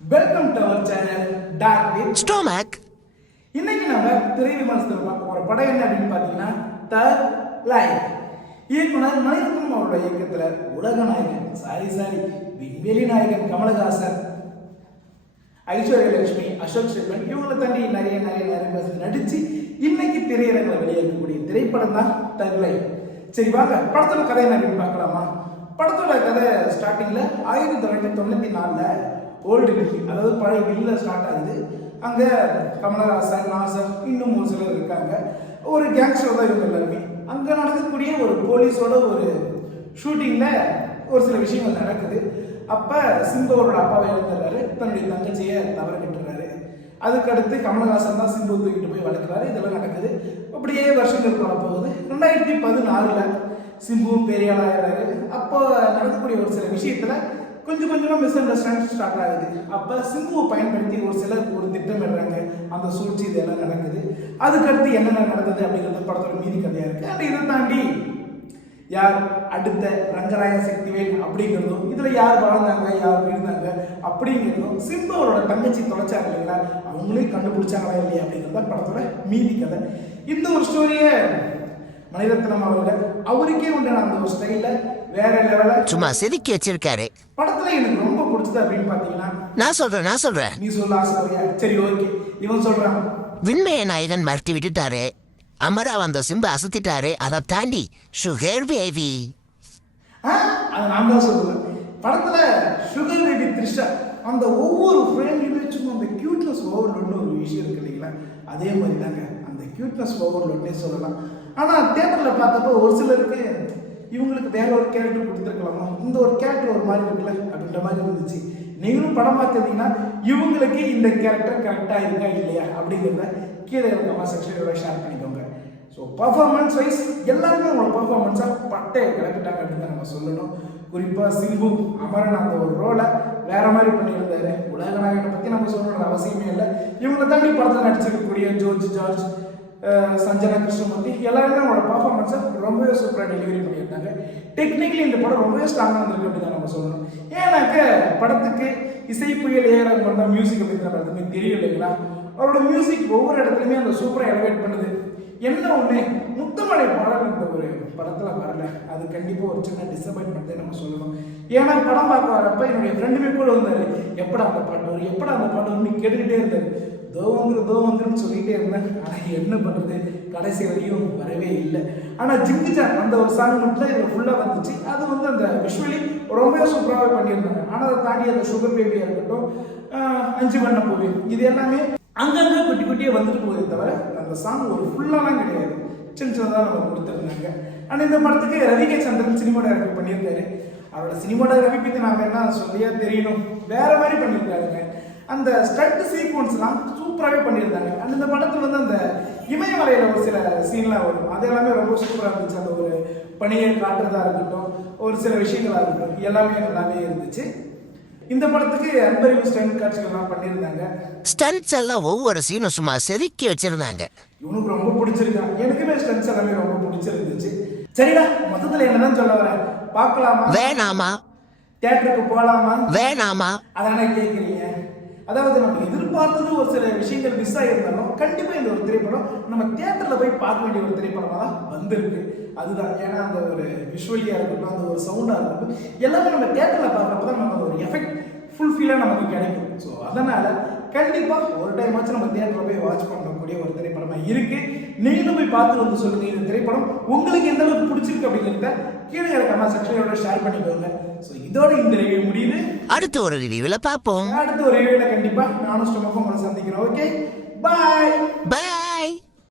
Welcome to our channel talk with stomach. இன்னைக்கு நம்ம திரை விமர்சனத்தில் பார்க்க போற படம் என்ன அப்படின்னு பார்த்தீங்கன்னா த லைன். இயக்குனர் மணிரத்னம் அவருடைய இயக்கத்தில் உலக நாயகன் சாரி விண்வெளி நாயகன் கமலஹாசன், ஐஸ்வர்யா லட்சுமி, அசோக் செல்வன் இவங்களை தாண்டி நிறைய பேர் நடிச்சு இன்னைக்கு திரையரங்கில் வெளியாகக்கூடிய திரைப்படம் தான் த லைன். சரி வாங்க படத்தோட கதை என்ன அப்படின்னு பார்க்கலாமா? படத்தோட கதை ஸ்டார்டிங்ல 1994 ஓல்டு டெல்லி, அதாவது பழைய டெல்லியில் ஸ்டார்ட் ஆகுது. அங்கே கமலஹாசன், நாசர் இன்னும் ஒரு சிலர் இருக்காங்க. ஒரு கேங்ஸ்டர் தான் இவங்க எல்லாருமே. அங்கே நடக்கக்கூடிய ஒரு போலீஸோட ஒரு ஷூட்டிங்கில் ஒரு சில விஷயங்கள் நடக்குது. அப்போ சிம்புவோட அப்பாவை இழந்துடுறாரு, தன்னுடைய தங்கச்சியை தவற விட்டுறாரு. அதுக்கடுத்து கமலஹாசன் தான் சிம்பு தூக்கிட்டு போய் வளர்க்குறாரு. இதெல்லாம் நடக்குது. அப்படியே வருஷங்கள் போல போகுது. 2014 சிம்புவும் பெரிய ஆளாகிறாரு. அப்போ நடக்கக்கூடிய ஒரு சில விஷயத்தில் கொஞ்சம் கொஞ்சமாக மிஸ் அண்டர்ஸ்டாண்டிங் ஸ்டார்ட் ஆகுது. அப்போ சிம்புவை பயன்படுத்தி ஒரு சிலர் ஒரு திட்டமிடுறாங்க. அந்த சூழ்ச்சி இதெல்லாம் நடக்குது. அதுக்கடுத்து என்னென்ன நடந்தது அப்படிங்கிறது படத்தோட மீதி கதையாக இருக்குது. அப்படி இதை தாண்டி யார் அடுத்த ரங்கராய சக்திவேல் அப்படிங்கிறதும், இதில் யார் வாழ்ந்தாங்க யார் விழுந்தாங்க அப்படிங்கிறதும், சிம்பு அவரோட தங்கச்சி தொலைச்சாங்க இல்லைங்களா, அவங்களே கண்டுபிடிச்சாங்களா இல்லையா அப்படிங்கிறத படத்தோட மீதி கதை. இந்த ஒரு ஸ்டோரியை மணிரத்னம் அவர்கள் அவருக்கே உண்டான அந்த ஒரு ஸ்டைல வேற லெவல சும்மா செதுக்கி வச்சிருக்காரு. படத்துல எனக்கு ரொம்ப பிடிச்சது அப்படின்னு பாத்தீங்கன்னா, நான் சொல்றேன் நீ சொல்ல ஆசையா? சரி ஓகே, இவன் சொல்றான். விண்மைய நாயகன் மறுத்து விட்டுட்டாரு, அமரா வந்த சிம்பு அசத்திட்டாரு, அதை தாண்டி சுகர் பேபி. அது நான் தான் சொல்லுவேன். படத்துல சுகர் பேபி த்ரிஷா அந்த ஒவ்வொரு ஃப்ரேம்லையுமே சும்மா அந்த கியூட்னஸ் ஓவர்லோட்னு ஒரு விஷயம் இருக்கு இல்லைங்களா, அதே மாதிரி தாங்க அந்த கியூட்னஸ் ஓவர்லோட்னே சொல்லலாம். ஆனால் தேட்டரில் பார்த்தப்போ ஒரு சிலருக்கு இவங்களுக்கு வேற ஒரு கேரக்டர் கொடுத்துருக்கலாமா, இந்த ஒரு கேரக்டர் ஒரு மாதிரி இருக்குல்ல அப்படின்ற மாதிரி இருந்துச்சு. நீங்களும் படம் பார்த்தீங்கன்னா இவங்களுக்கு இந்த கேரக்டர் கரெக்டாக இருக்கா இல்லையா அப்படிங்கிறத கீழே இருக்க கமெண்ட் செக்ஷனோட ஷேர் பண்ணிக்கோங்க. ஸோ பர்ஃபார்மன்ஸ் வைஸ் எல்லாருமே அவங்களோட பர்ஃபார்மன்ஸாக பட்டையை கிளப்பிட்டாங்க அப்படின்னு தான் நம்ம சொல்லணும். குறிப்பாக சிம்பு அமரன் அந்த ஒரு ரோலை வேற மாதிரி பண்ணியிருந்தாரு. உலக நாயகனை பற்றி நம்ம சொல்லணுன்ற அவசியமே இல்லை. இவங்களை தாண்டி படத்தில் நடிச்சிருக்கக்கூடிய ஜார்ஜ், சஞ்சனா கிருஷ்ணமூர்த்தி எல்லாருமே அவங்களோட பர்ஃபார்மன்ஸை ரொம்பவே சூப்பராக டெலிவரி பண்ணியிருந்தாங்க. டெக்னிக்கலி இந்த படம் ரொம்பவே ஸ்ட்ராங்காக இருந்திருக்கு அப்படின்னு தான் நம்ம சொல்லணும். ஏன்னாக்க படத்துக்கு இசை புயல் ஏஆர் தான் மியூசிக் அப்படிங்கிற எதுவுமே தெரியும் இல்லைங்களா. அவரோட மியூசிக் ஒவ்வொரு இடத்துலையுமே அந்த சூப்பராக எலிவேட் பண்ணுது. என்ன ஒன்று, முத்துமலை பாடல் இந்த ஒரு படத்தில் வரல, அது கண்டிப்பாக ஒரு சின்ன டிசப்பாயின்மெண்ட்டே நம்ம சொல்லணும். ஏன்னா படம் பார்க்க வரப்ப என்னுடைய ஃப்ரெண்டுமே கூட வந்தார், எப்படா அந்த பாட்டு வரும்னு கேட்டுக்கிட்டே இருந்தார். தோ வந்துருன்னு சொல்லிகிட்டே இருந்தேன். ஆனால் என்ன பண்ணுறது, கடைசி வரையும் வரவே இல்லை. ஆனால் ஜிங்கிஜான் அந்த ஒரு சாங் மட்டும் இதில் ஃபுல்லாக வந்துச்சு. அது வந்து அந்த விஷுவலி ரொம்பவே சூப்பராகவே பண்ணியிருந்தாங்க. ஆனால் அதை தாண்டி அந்த சுகர் பேபியாக இருக்கட்டும், 5 வண்ண பூவே, இது எல்லாமே அங்கங்கே குட்டியே வந்துட்டு போகுதே தவிர அந்த சாங் ஒரு ஃபுல்லாலாம் கிடையாது, சின்னதாக நம்ம கொடுத்துருந்தாங்க. ஆனால் இந்த படத்துக்கு ரவிகே சந்திரன் சினிமாட்டோகிராஃபி பண்ணியிருக்காரு. அவரோட சினிமாட்டோகிராஃபி பற்றி நாங்கள் என்ன சொல்லியா தெரியணும், வேற மாதிரி பண்ணியிருக்காருங்க. அந்த ஸ்டண்ட் சீக்வன்ஸ்லாம் சூப்பராகவே பண்ணியிருந்தாங்க. அண்ட் இந்த படத்தில் வந்து அந்த இமயமலையில் ஒரு சில சீன்லாம் வரும், அது எல்லாமே ரொம்ப சூப்பராக இருந்துச்சு. அந்த ஒரு பணியை காட்டுறதா இருக்கட்டும், ஒரு சில விஷயங்களாக இருக்கட்டும், எல்லாமே நல்லாவே இருந்துச்சு. இந்த படத்துக்கு அன்பறிவு ஸ்டண்ட் காட்சிகள்லாம் பண்ணியிருந்தாங்க. ஸ்டண்ட்ஸ் எல்லாம் ஒவ்வொரு சீனும் சும்மா செதுக்கி வச்சிருந்தாங்க. இவனுக்கு ரொம்ப பிடிச்சிருக்கான். எனக்குமே ஸ்டண்ட்ஸ் எல்லாமே ரொம்ப பிடிச்சிருந்துச்சு. சரிடா, மொத்தத்தில் என்னதான் சொல்ல வரேன், பார்க்கலாமா வேணாமா, தியேட்டருக்கு போகலாமா வேணாமா, அதானே கேட்குறீங்க. அதாவது நம்ம எதிர்பார்த்தது ஒரு சில விஷயங்கள் மிஸ் ஆகியிருந்தாலும் கண்டிப்பாக இந்த ஒரு திரைப்படம் நம்ம தியேட்டரில் போய் பார்க்க வேண்டிய ஒரு திரைப்படமாக தான் வந்திருக்கு. அதுதான், ஏன்னா அந்த ஒரு விஷுவலியாக இருக்கட்டும், அந்த ஒரு சவுண்டாக இருக்கட்டும், எல்லாமே நம்ம தியேட்டரில் பார்க்குறப்ப தான் நம்ம ஒரு எஃபெக்ட் ஃபுல்ஃபில்லாக நமக்கு கிடைக்கும். ஸோ அதனால் கண்டிப்பாக ஒரு டைம் ஆச்சு நம்ம தியேட்டரில் போய் வாட்ச் பண்ணக்கூடிய ஒரு திரைப்படமாக இருக்குது. நீங்களும் போய் பார்த்து வந்து சொல்லுங்கள், இந்த திரைப்படம் உங்களுக்கு எந்த அளவுக்கு பிடிச்சிருக்கு அப்படிங்கிறத கீழே கமெண்ட் செக்ஷனோட ஷேர் பண்ணிக்கோங்க. ஸோ இதோட இந்த ரிவ்யூ முடியுது. அடுத்த ஒரு ரிவ்யூவில் பார்ப்போம். அடுத்த ஒரு ரிவ்யூவில் கண்டிப்பாக நானும் ஸ்டோமக்கும் உங்களை சந்திக்கிறேன். ஓகே, பாய்.